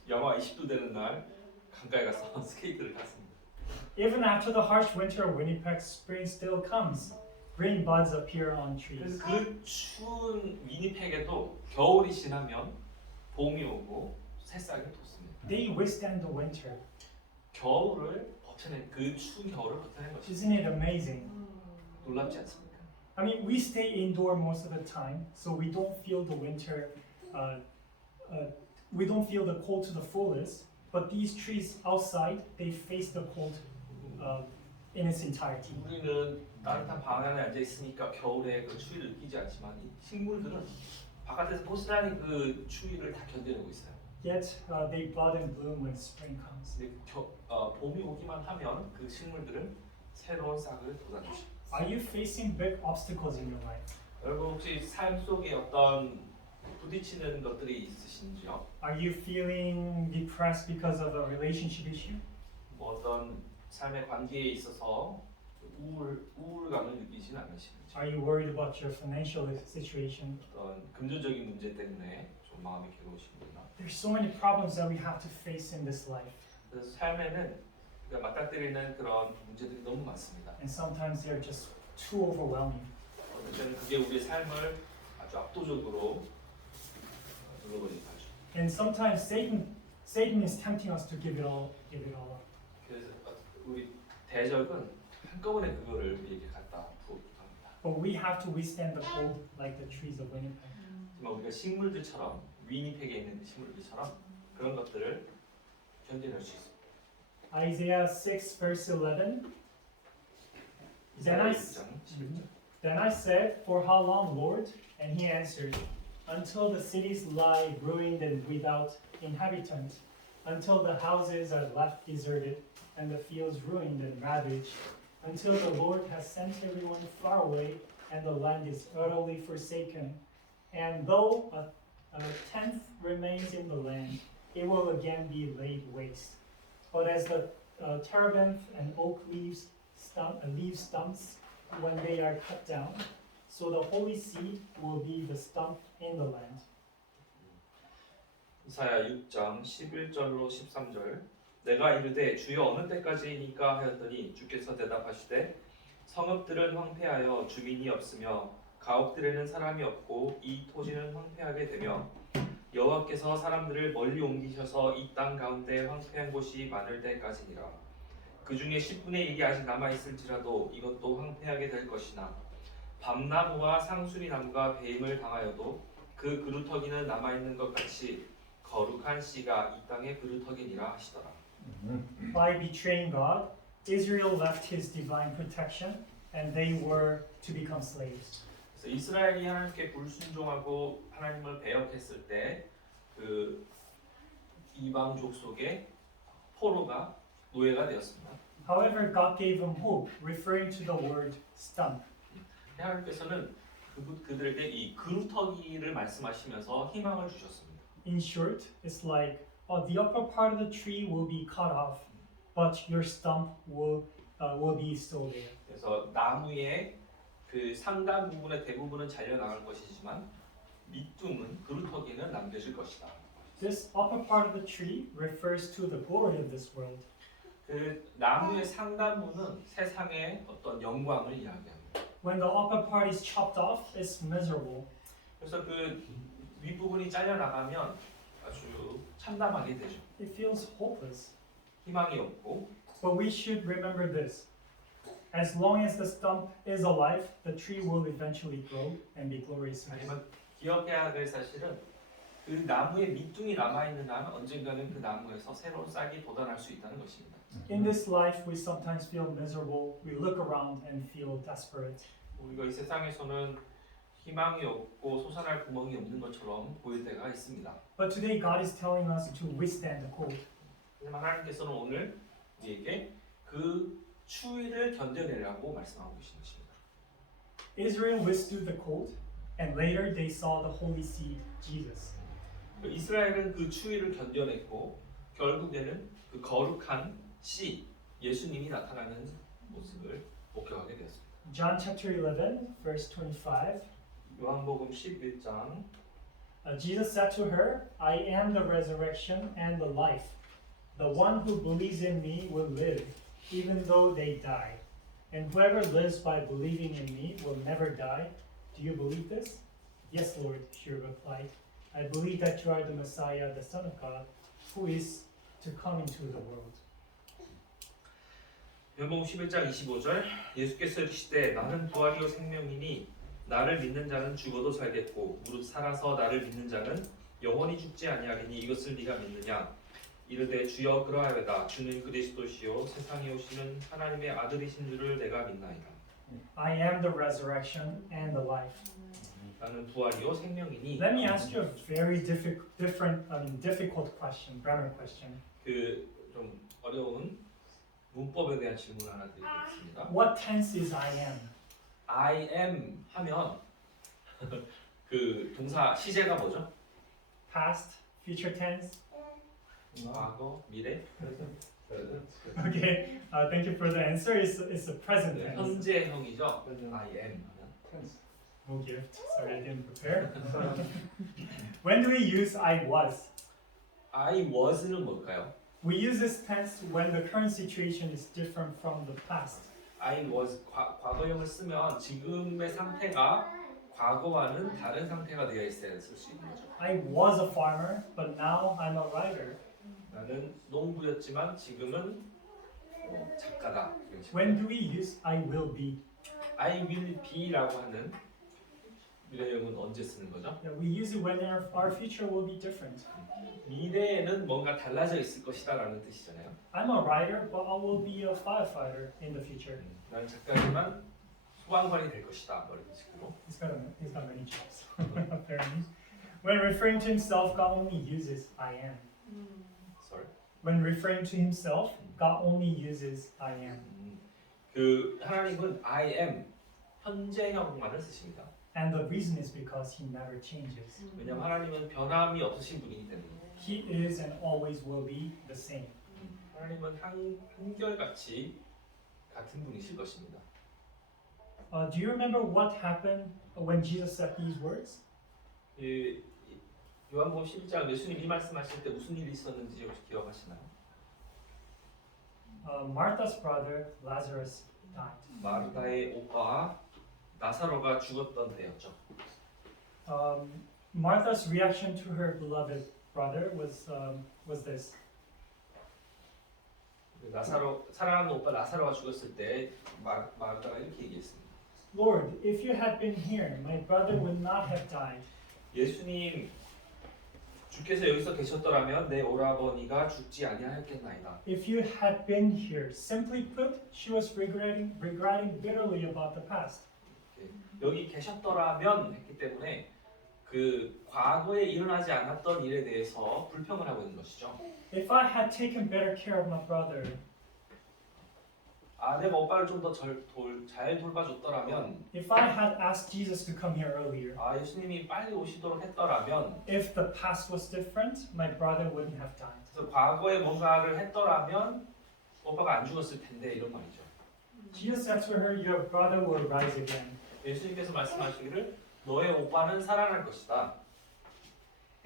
영하 20도 되는 날 강가에 가서 스케이트를 탔습니다. Even after the harsh winter of Winnipeg, spring still comes. Green buds appear on trees. 그래서 그 추운 위니펙에도 겨울이 지나면 봄이 오고 새싹이 돋습니다. They withstand the winter. 겨울을 버텨낸 그 추운 겨울을 버텨낸 것이 Isn't it amazing? 놀랍지 않습니까? I mean, we stay indoor most of the time, so we don't feel the winter. We don't feel the cold to the fullest. But these trees outside, they face the cold in its entirety. 우리는 따뜻한 방 안에 앉아 있으니까 겨울에 그 추위를 느끼지 않지만 이 식물들은 바깥에서 고스란히 그 추위를 다 견뎌내고 있어요. Yet they bud and bloom when spring comes. 근데 봄이 오기만 하면 그 식물들은 새로운 싹을 돋아주죠. Are you facing big obstacles in your life? 여러분 혹시 삶 속에 어떤 부딪히는 것들이 있으신지요? Are you feeling depressed because of a relationship issue? 뭐 어떤 삶의 관계에 있어서 우울감을 느끼지는 않으시는지, Are you worried about your financial situation? 어떤 금전적인 문제 때문에 좀 마음이 괴로우십니까? There's so many problems that we have to face in this life, 그래서 삶에는 우리가 맞닥뜨리는 그런 문제들이 너무 많습니다. and sometimes they're just too overwhelming. 어떨 때는 그게 우리의 삶을 아주 압도적으로 눌러버리기도 하죠. And sometimes Satan is tempting us to give it all up. 그래서 우리 대적은 한꺼번에 그거를 우리에게 갖다 부어기도 합니다. But we have to withstand the cold like the trees of Winnipeg. 하지만 우리가 식물들처럼 위니펙에 있는 그 식물들처럼 그런 것들을 견뎌낼 수 있습니다. Isaiah 6 verse 11. 이사야 6장 11절. Then I said, "For how long, Lord?" And he answered, "Until the cities lie ruined and without inhabitant, until the houses are left deserted and the fields ruined and ravaged, until the Lord has sent everyone far away and the land is utterly forsaken. And though a tenth remains in the land, it will again be laid waste. But as the terebinth and oak leaves stumps when they are cut down, so the holy seed will be the stump in the land." 이사야 6장 11절로 13절. 내가 이르되 주여 어느 때까지이니까 하였더니 주께서 대답하시되 성읍들은 황폐하여 주민이 없으며 가옥들에는 사람이 없고 이 토지는 황폐하게 되며 여호와께서 사람들을 멀리 옮기셔서 이 땅 가운데 황폐한 곳이 많을 때까지니라. 그 중에 10분의 1이 아직 남아있을지라도 이것도 황폐하게 될 것이나 밤나무와 상수리 나무가 배임을 당하여도 그 그루터기는 남아있는 것 같이 거룩한 씨가 이 땅의 그루터기니라 하시더라. By betraying God, Israel left his divine protection and they were to become slaves. 그래서 이스라엘이 하나님께 불순종하고 하나님을 배역했을 때 그 이방족 속에 포로가 노예가 되었습니다. However, God gave them hope, referring to the word stump. 하나님께서는 그들에게 이 그루터기를 말씀하시면서 희망을 주셨습니다. In short, it's like, the upper part of the tree will be cut off, but your stump will be still there. 그래서 나무의 그 상단 부분의 대부분은 잘려 나갈 것이지만 밑둥은 그루터기는 남겨질 것이다. This upper part of the tree refers to the glory of this world. 그 나무의 상단부는 세상의 어떤 영광을 이야기합니다. When the upper part is chopped off, it's miserable. 그래서 그 윗부분이 잘려 나가면 아주 참담하게 되죠. It feels hopeless. 희망이 없고. But we should remember this. As long as the stump is alive, the tree will eventually grow and be glorious. 하지만 기억해야 될 사실은 그 나무의 밑둥이 남아있는 한 언젠가는 그 나무에서 새로운 싹이 돋아날 수 있다는 것입니다. In this life, we sometimes feel miserable. We look around and feel desperate. 우리가 이 세상에서는 희망이 없고 솟아날 구멍이 없는 것처럼 보일 때가 있습니다. But today, God is telling us to withstand the cold. 하지만 하나님께서는 오늘 우리에게 그 추위를 견뎌내라고 말씀하고 계신 것입니다. Israel withstood the cold, and later they saw the holy seed, Jesus. 이스라엘은 그 추위를 견뎌냈고 결국에는 그 거룩한 씨 예수님이 나타나는 모습을 목격하게 되었습니다. John chapter 11, verse 25. 요한복음 11장 Jesus said to her, I am the resurrection and the life. The one who believes in me will live, even though they die. And whoever lives by believing in me will never die. Do you believe this? Yes, Lord, she replied. I believe that you are the Messiah, the Son of God, who is to come into the world. 요한복음 11장 25절 예수께서 이르시되 나는 부활이요 생명이니 나를 믿는 자는 죽어도 살겠고 무릇 살아서 나를 믿는 자는 영원히 죽지 아니하리니 이것을 네가 믿느냐 이르되 주여 그러하여다 주는 그리스도시요 세상에 오시는 하나님의 아들이신 줄을 내가 믿나이다. I am the resurrection and the life. 나는 부활이요 생명이니. Let me ask you a very difficult question, grammar question. 그 좀 어려운 문법에 대한 질문 하나 드리겠습니다. What tense is I am? I am 하면 그 동사 시제가 뭐죠? Past, future tense? 과거, 미래? Okay, thank you for the answer. It's a present 네, tense. 현재형이죠. I am 하면. No gift. Sorry, I didn't prepare. When do we use I was? I was는 뭘까요? We use this tense when the current situation is different from the past. I was 과거형을 쓰면 지금의 상태가 과거와는 다른 상태가 되어 있어야 쓸 수 있는 거죠. I was a farmer, but now I'm a writer. 나는 농부였지만 지금은 작가다. 이런 식으로. When do we use I will be? I will be라고 하는 미래형은 언제 쓰는 거죠? Yeah, we use it when our future will be different. 미래에는 뭔가 달라져 있을 것이다라는 뜻이잖아요. I'm a writer, but I will be a firefighter in the future. 난 작가지만 소방관이 될 것이다. 뭐 이런 식으로. He's got many jobs, apparently. When referring to himself, God only uses I am. Sorry. When referring to himself, God only uses I am. 그 하나님은 I am 현재형만을 쓰십니다. And the reason is because he never changes. 왜냐하면 하나님은 변함이 없으신 분이기 때문에. He is and always will be the same. 하나님은 한결같이 같은 분이실 것입니다. Do you remember what happened when Jesus said these words? 이 요한복음 11장 예수님이 말씀하실 때 무슨 일이 있었는지 혹시 기억하시나요? Martha's brother Lazarus died. 마르다의 오빠 나사로가 죽었던 때였죠. Martha's reaction to her beloved brother was this. 나사로 사랑하는 오빠 나사로가 죽었을 때 마르다가 이렇게 얘기했습니다. Lord, if you had been here, my brother would not have died. 예수님 주께서 여기서 계셨더라면 내 오라버니가 죽지 아니하였겠나이다. If you had been here, simply put, she was regretting bitterly about the past. 여기 계셨더라면 했기 때문에 그 과거에 일어나지 않았던 일에 대해서 불평을 하고 있는 것이죠. If I had taken better care of my brother, 내가 오빠를 좀 더 잘 돌봐줬더라면, if I had asked Jesus to come here earlier, 예수님이 빨리 오시도록 했더라면, if the past was different, my brother wouldn't have died. 그래서 과거에 뭔가를 했더라면 오빠가 안 죽었을 텐데 이런 말이죠. Jesus said to her, your brother will rise again. 예수님께서 말씀하시기를 너의 오빠는 살아날 것이다.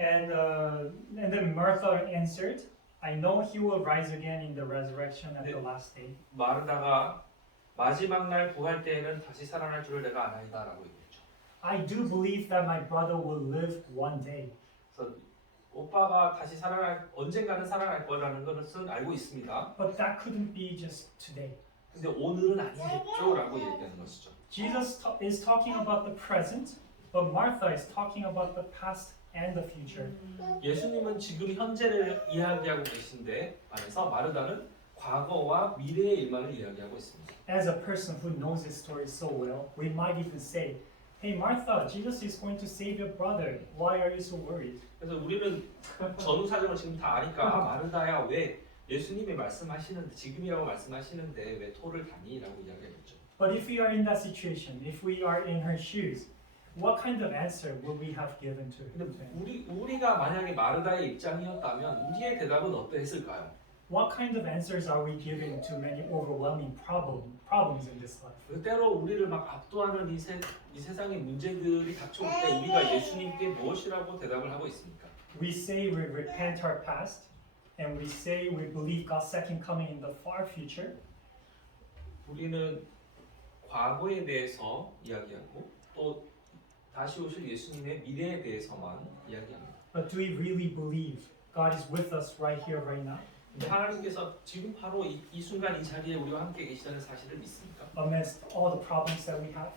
And then Martha answered, I know he will rise again in the resurrection at the last day. 마르다가 마지막 날 부활 때에는 다시 살아날 줄을 내가 아나이다라고 얘기했죠. I do believe that my brother will live one day. 그래서 오빠가 다시 언젠가는 살아날 거라는 것은 알고 있습니다. But that couldn't be just today. 근데 오늘은 아니겠죠라고 얘기하는 것이죠. Jesus is talking about the present, but Martha is talking about the past and the future. 예수님은 지금 현재를 이야기하고 계신데 안에서 마르다는 과거와 미래의 일만을 이야기하고 있습니다. As a person who knows this story so well, we might even say, Hey Martha, Jesus is going to save your brother. Why are you so worried? 그래서 우리는 전후 사정을 지금 다 아니까 마르다야 왜 예수님이 말씀하시는데 지금이라고 말씀하시는데 왜 토를 다니라고 이야기하겠죠. But if we are in that situation, if we are in her shoes, what kind of answer would we have given to 근데 him? 우리가 만약에 마르다의 입장이었다면 우리의 대답은 어떠했을까요? what kind of answers are we giving to many overwhelming problems in this life? 때로 우리를 막 압도하는 이 세상의 문제들이 닥쳐올 때 우리가 예수님께 무엇이라고 대답을 하고 있습니까? We say we repent our past, and we say we believe God's second coming in the far future. 우리는 과거에 대해서 이야기하고 또 다시 오실 예수님의 미래에 대해서만 이야기합니다. But do we really believe God is with us right here, right now, 근데 하나님께서 지금 바로 이 순간 이 자리에 우리와 함께 계시다는 사실을 믿습니까? amidst all the problems that we have?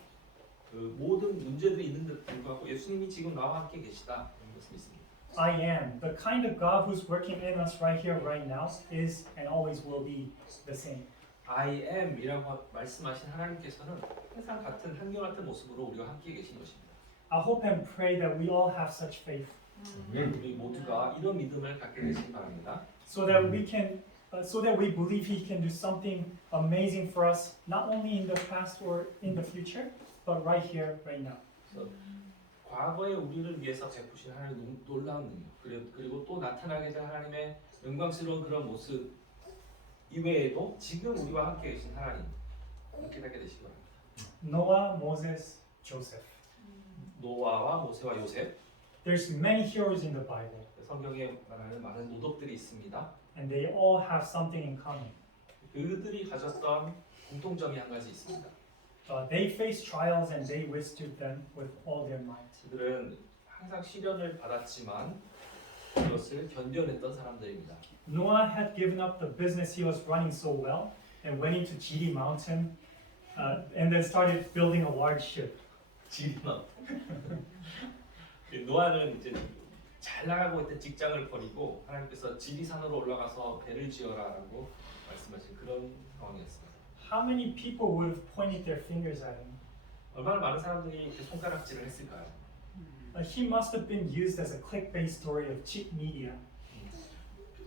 그 모든 문제들이 있는데도 불구하고 예수님이 지금 나와 함께 계시다 이런 것을 믿습니다. I am. The kind of God who's working in us right here, right now, is and always will be the same. I am이라고 말씀하신 하나님께서는 항상 같은 한결 같은 모습으로 우리와 함께 계신 것입니다. I hope and pray that we all have such faith, 우리 모두가 이런 믿음을 갖게 되시기 바랍니다. so that we can, so that we believe He can do something amazing for us, not only in the past or in the future, but right here, right now. 과거에 우리를 위해서 베푸신 하나님의 놀라운 능력 그리고 또 나타나게 될 하나님의 영광스러운 그런 모습 이외에도 지금 우리와 함께 계신 하나님 이렇게 갖게 되시기 바랍니다. Noah, Moses, Joseph. 노아와 모세와 요셉 There's many heroes in the Bible, 성경에 말하는 많은 모독들이 있습니다. and they all have something in common. 그들이 가졌던 공통점이 한 가지 있습니다. They faced trials and they withstood them with all their might. 그들은 항상 시련을 받았지만 그것을 견뎌냈던 사람들입니다. Noah had given up the business he was running so well and went into Gidi Mountain and then started building a large ship. 지리만 노아는 이제 잘 나가고 있던 직장을 버리고 하나님께서 지리산으로 올라가서 배를 지어라라고 말씀하신 그런 상황이었습니다. How many people would have pointed their fingers at him? 얼마나 많은 사람들이 이렇게 손가락질을 했을까요? He must have been used as a clickbait story of cheap media.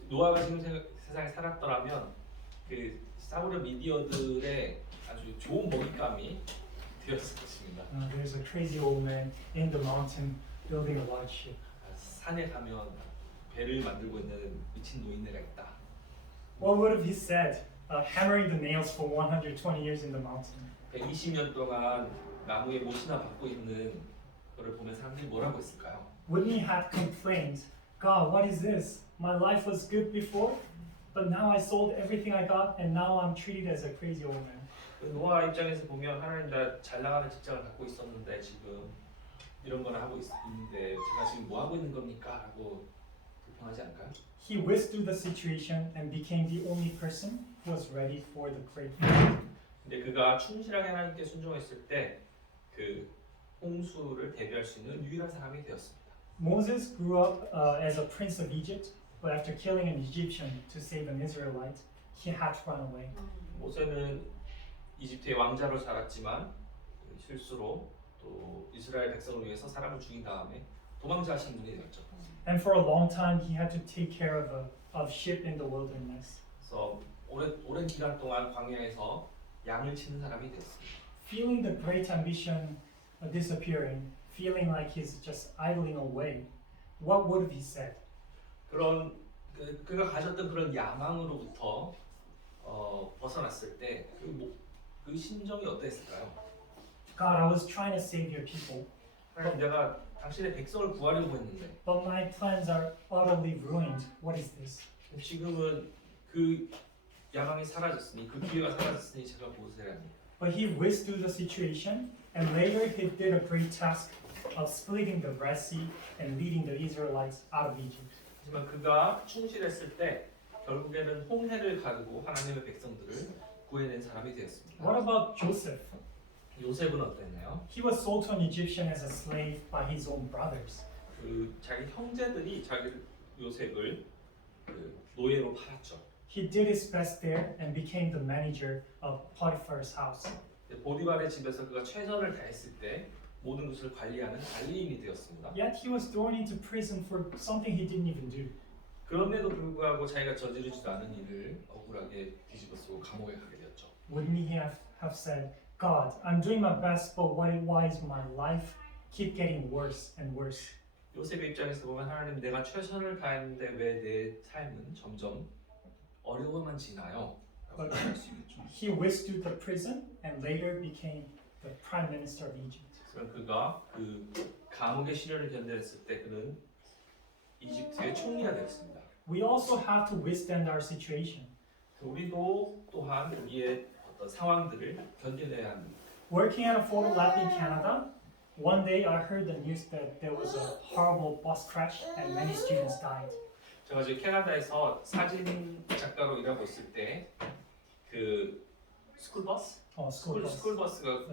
노아가 지금 세상에 살았더라면 그 싸우려 미디어들의 아주 좋은 먹잇감이 되었을 것입니다. There's a crazy old man in the mountain building a large ship. 산에 가면 배를 만들고 있는 미친 노인네가 있다. What would have he said? Hammering the nails for 120 years in the mountain. 120년 동안 나무에 못이나 박고 있는 그를 보면 사람들이 뭐라고 했을까요? Wouldn't he have complained, God, what is this? My life was good before, but now I sold everything I got and now I'm treated as a crazy old man. 노아 입장에서 보면 하나님 나 잘 나가는 직장을 갖고 있었는데 지금 이런 거나 하고 있는데 제가 지금 뭐 하고 있는 겁니까? 하고 불평하지 않을까요? He withstood the situation and became the only person who was ready for the great flood. 근데 그가 충실하게 하나님께 순종했을 때 그 홍수를 대비할 수 있는 유일한 사람이 되었습니다. Moses grew up as a prince of Egypt, but after killing an Egyptian to save an Israelite, he had to run away. 모세는 이집트의 왕자로 자랐지만 실수로 또 이스라엘 백성을 위해서 사람을 죽인 다음에 도망자하신 분이 되었죠. And for a long time, he had to take care of sheep in the wilderness. 그래서 오랜 기간 동안 광야에서 양을 치는 사람이 되었습니다. Feeling the great ambition disappearing, feeling like he's just idling away, what would have he said? 그런 그가 가졌던 그런 야망으로부터 벗어났을 때 그 심정이 어땠을까요? God, I was trying to save your people, 하나님 내가 당신의 백성을 구하려고 했는데 but my plans are utterly ruined. What is this? 지금은 그 야망이 사라졌으니 그 기회가 사라졌으니 제가 무엇을 해야 합니까? But he withstood the situation, and later he did a great task of splitting the Red Sea and leading the Israelites out of Egypt. 하지만 그가 충실했을 때 결국에는 홍해를 가르고 하나님의 백성들을 구해낸 사람이 되었습니다. What about Joseph? 요셉은 어땠나요? He was sold to an Egyptian as a slave by his own brothers. 그 자기 형제들이 요셉을 노예로 팔았죠. He did his best there and became the manager of Potiphar's house. 보디발의 집에서 그가 최선을 다했을 때 모든 것을 관리하는 관리인이 되었습니다. Yet he was thrown into prison for something he didn't even do. 그런데도 불구하고 자기가 저지르지도 않은 일을 억울하게 뒤집어쓰고 감옥에 가게 되었죠. Wouldn't he have said, God, I'm doing my best, but why is my life keep getting worse and worse? 요셉의 입장에서 보면 하나님 내가 최선을 다했는데 왜 내 삶은 점점 어려워만 지나요. 라고 But 말할 수 있겠죠. he withstood the prison and later became the prime minister of Egypt. 그럼 그가 그 감옥의 시련을 견뎌냈을 때 그는 이집트의 총리가 되었습니다. We also have to withstand our situation. 우리도 또한 우리의 어떤 상황들을 견뎌내야 합니다. Working at a photo lab in Canada, one day I heard the news that there was a horrible bus crash and many students died. 제가 이제 캐나다에서 사진 작가로 일하고 있을 때 그 스쿨버스? School bus. 스쿨버스가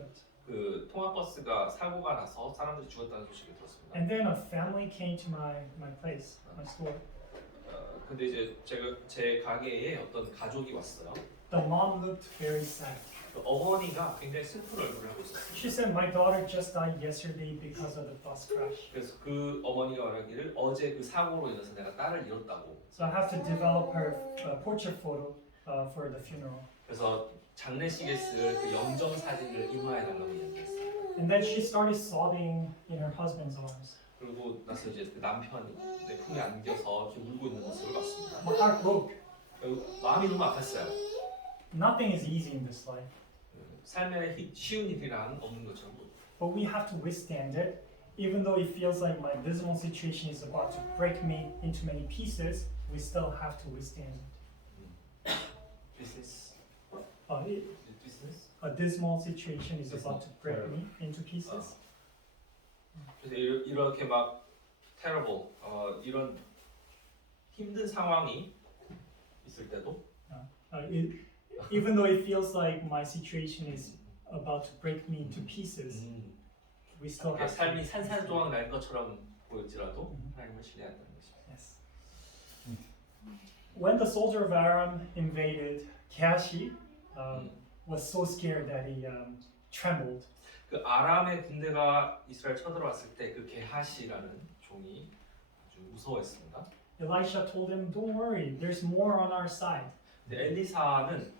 그 통학버스가 사고가 나서 사람들이 죽었다는 소식을 들었습니다. And then a family came to my place, my store. 근데 이제 제 가게에 어떤 가족이 왔어요. The mom looked very sad. 그 어머니가 굉장히 슬픈 얼굴을 하고 있었어요. She said, "My daughter just died yesterday because of the bus crash. 그래서 그 어머니가 말하기를 어제 그 사고로 인해서 내가 딸을 잃었다고. So I have to develop her portrait photo for the funeral." 그래서 장례식에 쓸 그 영정 사진을 인화해 달라고 이야기했어요. And then she started sobbing in her husband's arms. 그리고 나서 이제 그 남편이 내 품에 안겨서 이렇게 울고 있는 모습을 봤습니다. My heart broke. 마음이 너무 아팠어요. Nothing is easy in this life, 삶에 쉬운 일이란 없는 것처럼 but we have to withstand it. Even though it feels like my dismal situation is about to break me into many pieces, we still have to withstand it. 비즈니스 A dismal situation is about to break me into pieces. 그래서 이렇게 막 terrible 이런 힘든 상황이 있을 때도 Even though it feels like my situation is about to break me into pieces, we still have to. 삶이 산산조각 날 것처럼 보일지라도 하나님을 신뢰한다는 것입니다. Yes. When the soldier of Aram invaded, Gehazi was so scared that he trembled. 그 아람의 군대가 이스라엘 쳐들어왔을 때 그 게하시라는 종이 아주 무서워했습니다. Elisha told him, "Don't worry, there's more on our side." 근데 엘리사는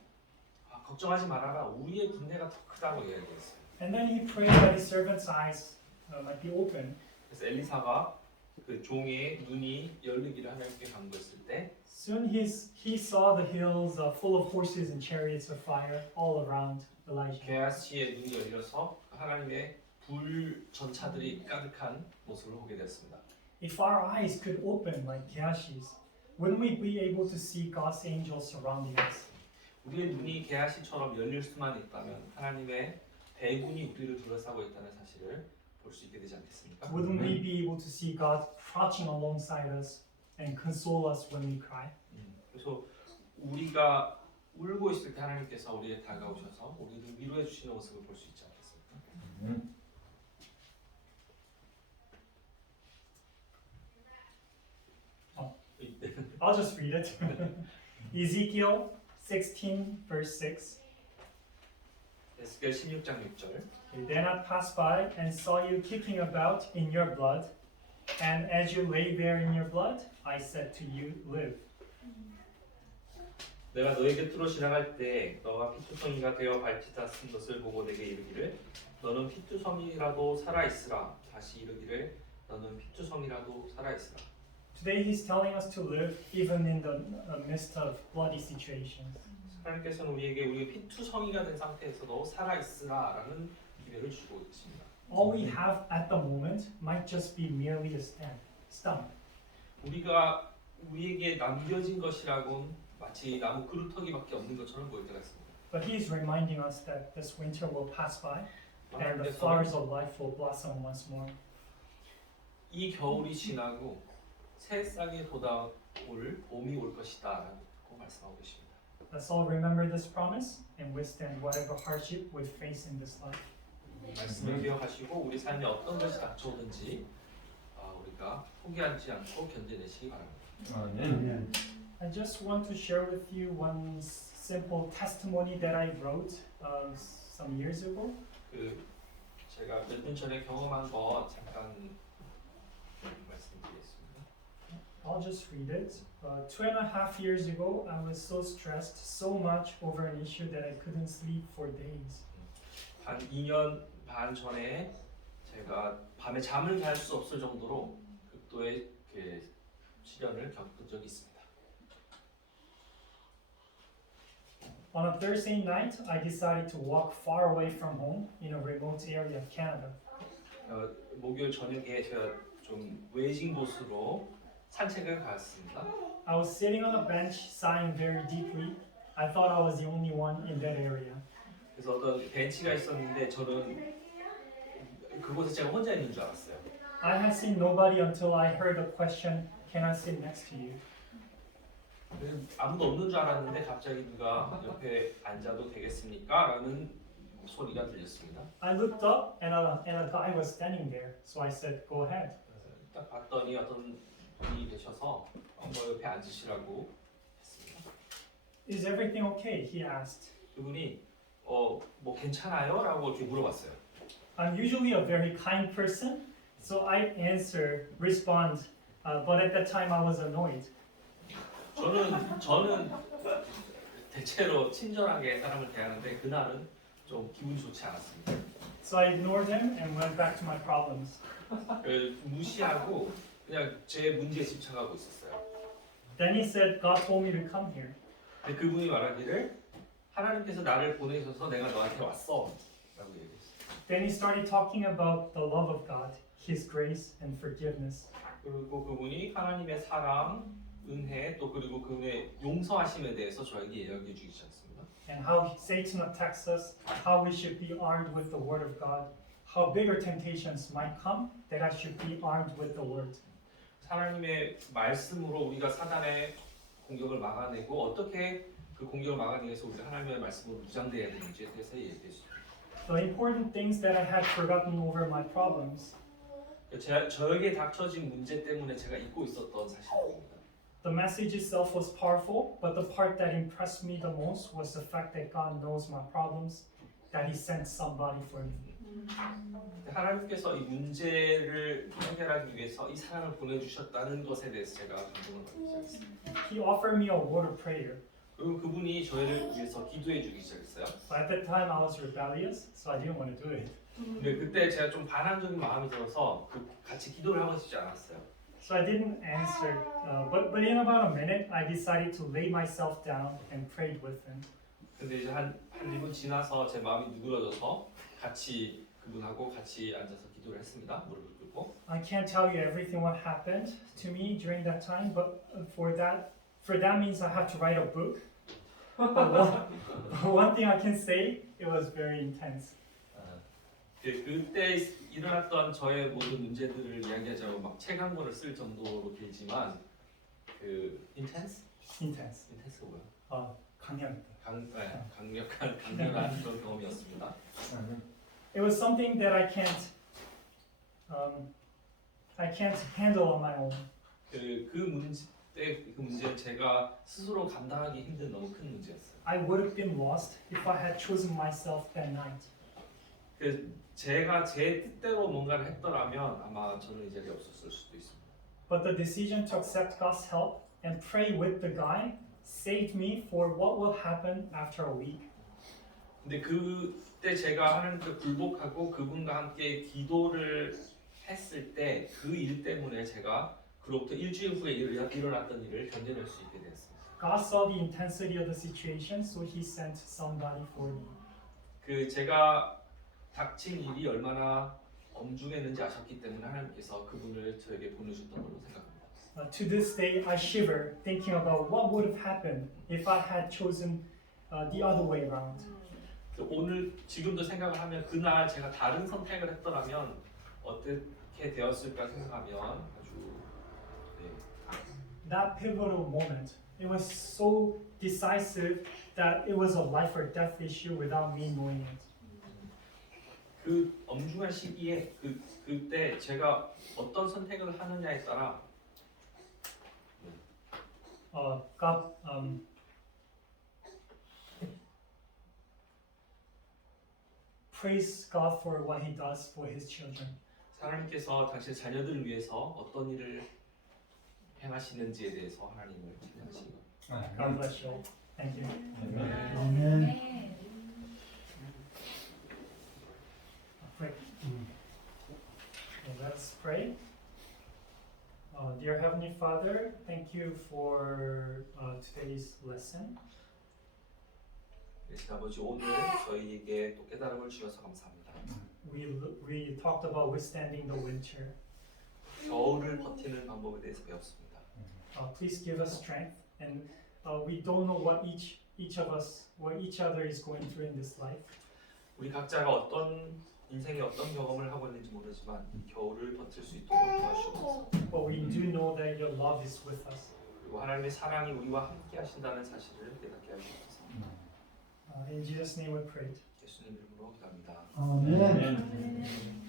걱정하지 말아라. 우리의 군대가 더 크다고 이야기했어요. And then he prayed that his servant's eyes might be open. 그래서 엘리사가 그 종의 눈이 열리기를 하나님께 간구했을 때 Soon he saw the hills full of horses and chariots of fire all around Elijah. 게하시의 눈이 열려서 하나님의 불 전차들이 가득한 모습을 보게 되었습니다. If our eyes could open like Gehazi's, wouldn't we be able to see God's angels surrounding us? 우리의 눈이 게하시처럼 열릴 수만 있다면 하나님의 대군이 우리를 둘러싸고 있다는 사실을 볼 수 있게 되지 않겠습니까? Wouldn't we be able to see God crouching alongside us and console us when we cry? 그래서 우리가 울고 있을 때 하나님께서 우리에 다가오셔서 우리를 위로해 주시는 모습을 볼 수 있지 않겠습니까? I'll just read it. Ezekiel 16, verse 6. 에스겔 16장 6절. Then I passed by and saw you kicking about in your blood, and as you lay there in your blood, I said to you, live. 내가 너의 곁으로 지나갈 때 너가 피투성이가 되어 발치다 쓴 것을 보고 내게 이르기를 너는 피투성이라도 살아있으라. 다시 이르기를 너는 피투성이라도 살아있으라. Today he's telling us to live even in the midst of bloody situations. 하나님께서는 우리에게 우리가 피투성이가 된 상태에서도 살아있으라라는 기회를 주고 있습니다. All we have at the moment might just be merely a stump. 우리가 우리에게 남겨진 것이라곤 마치 나무 그루터기밖에 없는 것처럼 보일 때가 있습니다. But he is reminding us that this winter will pass by and the flowers of life will blossom once more. 이 겨울이 지나고 새싹이 돋아올 봄이 올 것이다라고 말씀하고 계십니다. Let's all remember this promise and withstand whatever hardship we face in this life. 말씀을 기억하시고 우리 삶에 어떤 것이 닥쳐오든지 우리가 포기하지 않고 견뎌내시기 바랍니다. I just want to share with you one simple testimony that I wrote some years ago. 그 제가 몇 년 전에 경험한 거 잠깐 말씀드리겠습니다. I'll just read it. 2.5 years ago, I was so stressed so much over an issue that I couldn't sleep for days. 한 2년 반 전에 제가 밤에 잠을 잘 수 없을 정도로 극도의 그 시련을 겪은 적이 있습니다. On a Thursday night, I decided to walk far away from home in a remote area of Canada. 목요일 저녁에 제가 좀 외진 곳으로 산책을 갔습니다. I was sitting on a bench, sighing very deeply. I thought I was the only one in that area. 그래서 어떤 벤치가 있었는데 저는 그곳에 제가 혼자 있는 줄 알았어요. I had seen nobody until I heard the question, "Can I sit next to you?" 아무도 없는 줄 알았는데 갑자기 누가 옆에 앉아도 되겠습니까? 라는 소리가 들렸습니다. I looked up and a guy was standing there, so I said, "Go ahead." 딱 봤더니 어떤 분이 계셔서 뭐 옆에 앉으시라고 했습니다. "Is everything okay?" he asked. 그분이 뭐 괜찮아요? 라고 이렇게 물어봤어요. I'm usually a very kind person, so I respond, but at that time I was annoyed. 저는 대체로 친절하게 사람을 대하는데 그날은 좀 기분이 좋지 않았습니다. So I ignored him and went back to my problems. 무시하고 그냥 제 문제에 집착하고 있었어요. Then he said, "God told me to come here." 근데 그분이 말하기를 하나님께서 나를 보내셔서 내가 너한테 왔어 라고 얘기했어요. Then he started talking about the love of God, His grace and forgiveness. 그리고 그분이 하나님의 사랑, 은혜 또 그리고 그분의 용서하심에 대해서 저에게 이야기해 주기 시작했습니다. And how Satan attacks us, how we should be armed with the Word of God, how bigger temptations might come, that I should be armed with the Word. 하나님의 말씀으로 우리가 사단의 공격을 막아내고 어떻게 그 공격을 막아내기 위해서 우리가 하나님의 말씀으로 무장되어야 되는지에 대해서 얘기했습니다. The important things that I had forgotten over my problems. 저에게 닥쳐진 문제 때문에 제가 잊고 있었던 사실입니다. The message itself was powerful, but the part that impressed me the most was the fact that God knows my problems, that He sent somebody for me. 하나님께서 이 문제를 해결하기 위해서 이 사람을 보내주셨다는 것에 대해서 제가 감동을 받기 시작했습니다. He offered me a word of prayer. 그리고 그분이 저희를 위해서 기도해 주기 시작했어요. But at that time I was rebellious, so I didn't want to do it. 근데 그때 제가 좀 반항적인 마음이 들어서 같이 기도를 하고 싶지 않았어요. So I didn't answer. But in about a minute, I decided to lay myself down and prayed with him. 근데 이제 한 1분 지나서 제 마음이 누그러져서 같이 그분하고 같이 앉아서 기도를 했습니다. 무릎을 꿇고. I can't tell you everything what happened to me during that time, but for that means I have to write a book. But one thing I can say, it was very intense. 그때 일어났던 저의 모든 문제들을 이야기하자고 막 책 한 권을 쓸 정도로 길지만 그 intense? Intense. intense가 뭐야? 강렬. 강력한 그런 경험이었습니다. It was something that I can't handle on my own. 그 문제는 제가 스스로 감당하기 힘든 너무 큰 문제였어요. I would have been lost if I had chosen myself that night. 제가 제 뜻대로 뭔가를 했더라면 아마 저는 이 자리에 없었을 수도 있습니다. But the decision to accept God's help and pray with the guy saved me for what will happen after a week. 근데 그때 제가 하나님께 굴복하고 그분과 함께 기도를 했을 때 그 일 때문에 제가 그로부터 일주일 후에 일어났던 일을 견뎌낼 수 있게 되었습니다. God saw the intensity of the situation, so He sent somebody for me. 제가 닥친 일이 얼마나 엄중했는지 아셨기 때문에 하나님께서 그분을 저에게 보내주셨던 걸로 생각합니다. To this day, I shiver thinking about what would have happened if I had chosen the other way around. 오늘 지금도 생각을 하면 그날 제가 다른 선택을 했더라면 어떻게 되었을까 생각하면 아주 That pivotal moment, it was so decisive that it was a life or death issue without me knowing it. 그 엄중한 시기에 그때 제가 어떤 선택을 하느냐에 따라 God, praise God for what He does for His children. 하나님께서 당신의 자녀들을 위해서 어떤 일을 행하시는지에 대해서 하나님을 찬양하시는 것. God bless you all. Thank you. 아멘. 네. Pray. Let's pray. Dear Heavenly Father, thank you for today's lesson. 대신 아버지 오늘 저희에게 또 깨달음을 주셔서 감사합니다. We talked about withstanding the winter. 겨울을 버티는 방법에 대해서 배웠습니다. Please give us strength, and we don't know what each of us, what each other is going through in this life. 우리 각자가 어떤 인생의 어떤 경험을 하고 있는지 모르지만 이 겨울을 버틸 수 있도록 도와주옵소서. But we do know that your love is with us. 그리고 하나님의 사랑이 우리와 함께 하신다는 사실을 깨닫게 하시옵소서. In Jesus' name we pray. 예수님 이름으로 기도합니다. 아멘. 네.